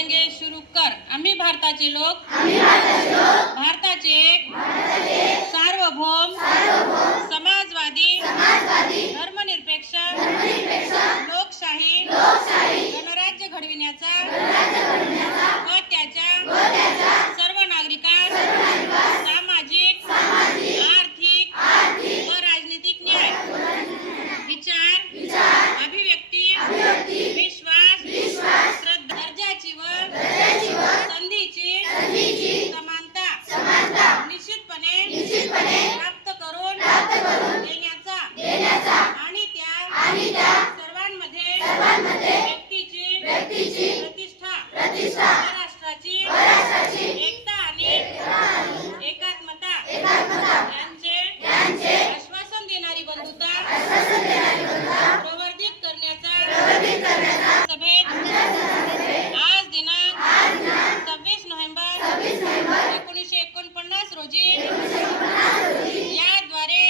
करेंगे शुरू कर। आम्ही भारताचे लोक भारताचे सार्वभौम समाजवादी धर्मनिरपेक्ष लोकशाही गणराज्य घडविण्याचा व त्याच्या सर्व नागरिकांस सामाजिक आर्थिक व राजनीतिक न्याय विचार अभिव्यक्ती विश्वास श्रद्धा दर्जाची व संधीची समानता निश्चितपणे प्राप्त करून देण्याचा आणि त्या सर्वांमध्ये व्यक्तीची प्रतिष्ठा राष्ट्राची एकता आणि एकात्मता यांचे आश्वासन देणारी बंधुता प्रवर्धित करण्याचा सभेत आज दिनांक 26 नोव्हेंबर 1949 रोजी याद्वारे